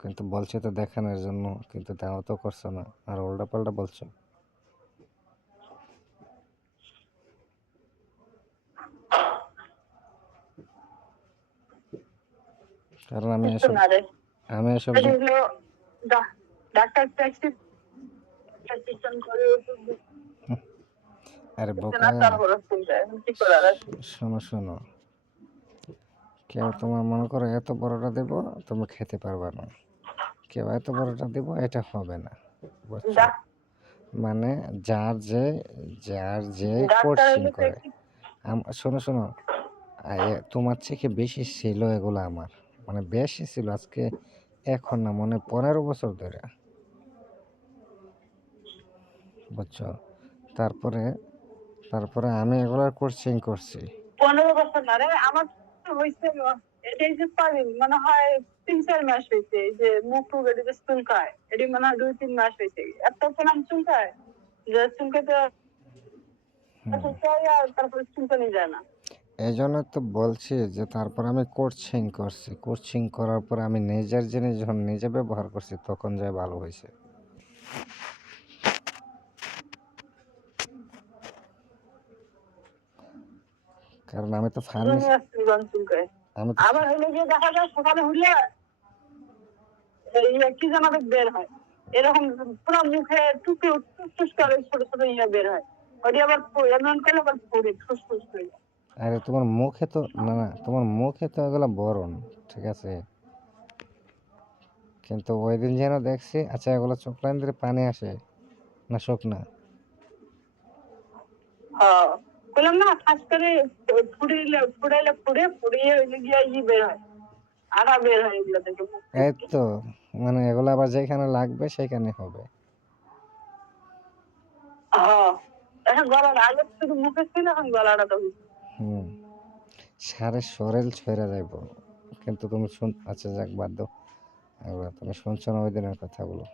কিন্তু বলছে তো দেখানোর জন্য, কিন্তু তাও তো করছো না, আর উল্টা পাল্টা বলছো। কারণ আমি কিছু এসব না রে, আমি এসব এটা হলো ডাক্তার প্রেসক্রিপশন করে আরে দিচ্ছে বোকা, না, তারপর কি করার আছে? শোনো শোনো, কেউ তোমার মনে করো এত বড়টা দেব, তুমি খেতে পারবে না, কেউ এত বড়টা দেব, এটা হবে না, বুঝছো? মানে যার যে ডাক্তার কোর্সিং হলে করে। শোনো শোনো, তোমার থেকে বেশি ছিল এগুলো আমার, মানে বেশি ছিল আজকে, এখন না, মানে 15 বছর ধরে, বুঝছো? তারপরে তারপরে আমি এগুলার কোর্সিং করছি। 15 বছর না রে, আমার তো হয়েছে এটাই যে পারিন মনে হয় 3-4 মাস হয়েছে, এই যে মুখ টুক এটি চুলকায়, এটি মনে হয় 2-3 মাস হয়েছে, এত নাম চুলকায় যে চুলকাতে চুলকায় আর তারপরে চুলকানি যায় না। এই জন্য তো বলছি যে তারপর আমি কোর্সিং করছি, কোর্সিং করার পর আমি নিজের জিনিস যখন নিজে ব্যবহার করছি তখন যা ভালো হয়েছে। কারণ আমি তো ফার্মেসি, চুলকায়। আমি তো আবার হলে গিয়ে দেখা যায় সকালে হলে কি যেন বের হয়, এরকম পুরো মুখে টুকে টুস করে ছোট ছোট বের হয়, ওটি আবার এমন করলে আবার পড়ে ফুসফুস হয়ে যায়। আরে তোমার মুখে তো, না না, তোমার মুখে তো এগুলো বরণ, ঠিক আছে, কিন্তু ওই দিন যেন দেখছি, আচ্ছা এগুলো চোখ লাইন দিয়ে পানি আসে না শুকনা? হ্যাঁ, বললাম না খাস করে ফুড়িয়ে হইলে গিয়ে বের হয়, আড়া বের হয় এগুলো থেকে। এই তো, মানে এগুলো আবার যেখানে লাগবে সেখানে হবে। হ্যাঁ, এখন গলার আগে শুধু মুখে ছিল, এখন গলাটা তো হুম, সারে শরীর ছয়রা যাইব, কিন্তু তুমি আচ্ছা যাক, বাদ দাও এগুলো, তুমি শুনছো না ওই দিনের কথাগুলো?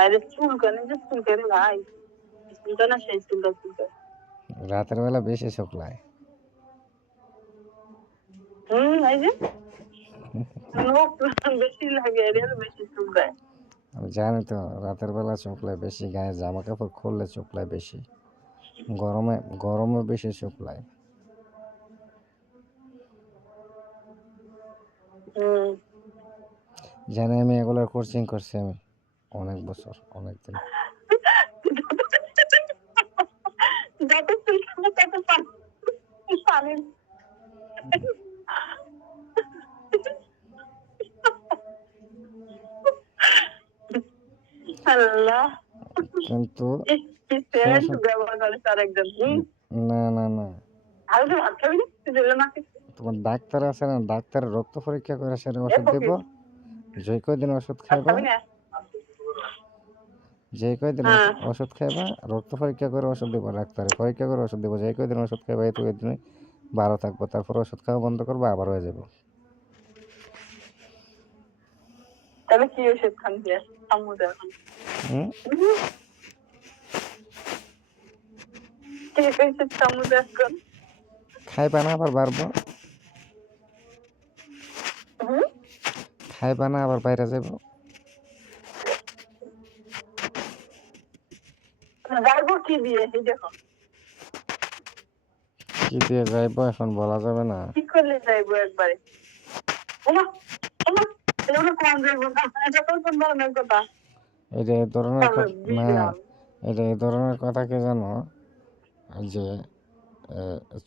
আরে চুলকানি যে চুলকানি ভাই, চুলকানা সেই চুলকায়। রাতের বেলা বেশি শুকলায়। এই যে লোক বেশি লাগে, এর বেশি চুলকায়। আমি জানি তো, রাতের বেলা শুকলায় বেশি, গায়ে জামা কাপড় খুললে শুকলায় বেশি, গরমে গরমে বেশি শুকলায়। জানি, আমি এগুলোর কোচিং করছি আমি অনেক বছর, অনেক দিন। যত চুলকানো তত পানি। আল্লাহ, কিন্তু কি শোনো সেন্ট শোনো, ব্যবহার করে তার একদম। না না না, আলু ভাত খাবি না, তুই দিলে না কিছু। তোমার ডাক্তার আছে না, ডাক্তারের রক্ত পরীক্ষা করে সেটা এ ওষুধ দিব, ফকির, যে কয়দিন ওষুধ ভাত খাইবা, খাবি না? যে কয়দিন হ্যাঁ, ওষুধ খাইবা, রক্ত পরীক্ষা করে ওষুধ দিব, ডাক্তারে পরীক্ষা করে ওষুধ দিব, যে কয়দিন ওষুধ খাইবা এই তো কয়দিন ভালো থাকবো, তারপর ওষুধ খাওয়া বন্ধ করবো, আবার হয়ে যাবো। তাহলে কি ওষুধ খান দিয়ে আম্মু এখন? হুম, কি ওষুধ আম্মু এখন? খাইবা না আবার বাড়বো, খাইবা না আবার বাইরে যাবো। যাইবো কি দিয়ে এই দেখো, কি দিয়ে যাইবো এখন বলা যাবে না। কি করলে যাইবো একবারে? ওমা ওমা, এগুলো কোন যাইবো না, এটা তো কোন ধরনের কথা? এটা এই ধরনের কথা না, বিড়াল। এটা এই ধরনের কথা কি জানো, যে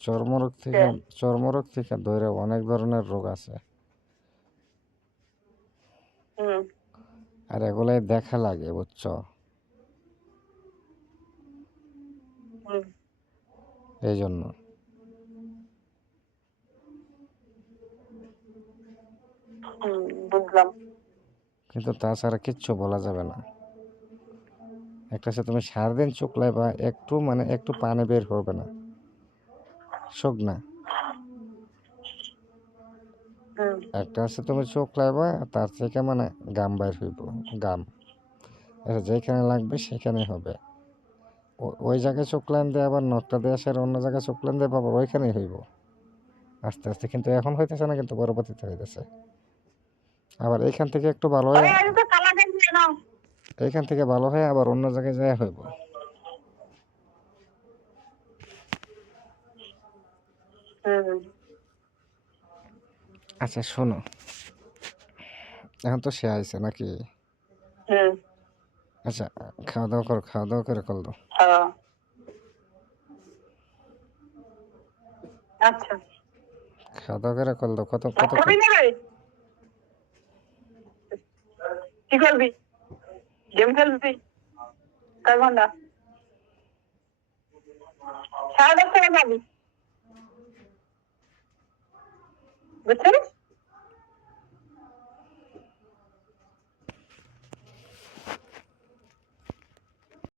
চর্মরোগ থেকে, চর্মরোগ থেকে ধরে অনেক ধরনের রোগ আছে, আর এগুলাই দেখা লাগে, বুঝছো? এই জন্য। বুঝলাম। কিন্তু তাছাড়া কিচ্ছু বলা যাবে না। একটা হচ্ছে তুমি সারাদিন শুকলাই বা একটু, মানে একটু পানি বের হবে না, শুকনা। একটা হচ্ছে তুমি চোখ লাইবা, তার থেকে মানে গাম বাইর হইব, গাম। এটা যেখানে লাগবে সেখানে হবে। ওই জায়গায় চোখ লাইন দিয়ে আবার নখটা দিয়ে আসে, আর অন্য জায়গায় চোখ লাইন দিয়ে আবার ওইখানেই হইব আস্তে আস্তে, কিন্তু এখন হইতেছে না, কিন্তু পরবর্তীতে হইতেছে। আবার এইখান থেকে একটু ভালো হয়ে, আরে তো কালা দেন না। এইখান থেকে ভালো হয়ে আবার অন্য জায়গায় যায় হইব। হুম আচ্ছা শোনো, এখন তো সে আইছে নাকি? হুম আচ্ছা, খাওয়া দাওয়া করো, খাওয়া দাওয়া করে কল দাও। হ্যাঁ আচ্ছা খাওয়া দাওয়া করে কল দাও। কত খাবি না রে? কি করবি? গেম খেলবি? কয় ঘন্টা? 10:30 যাবি, বুঝছিস?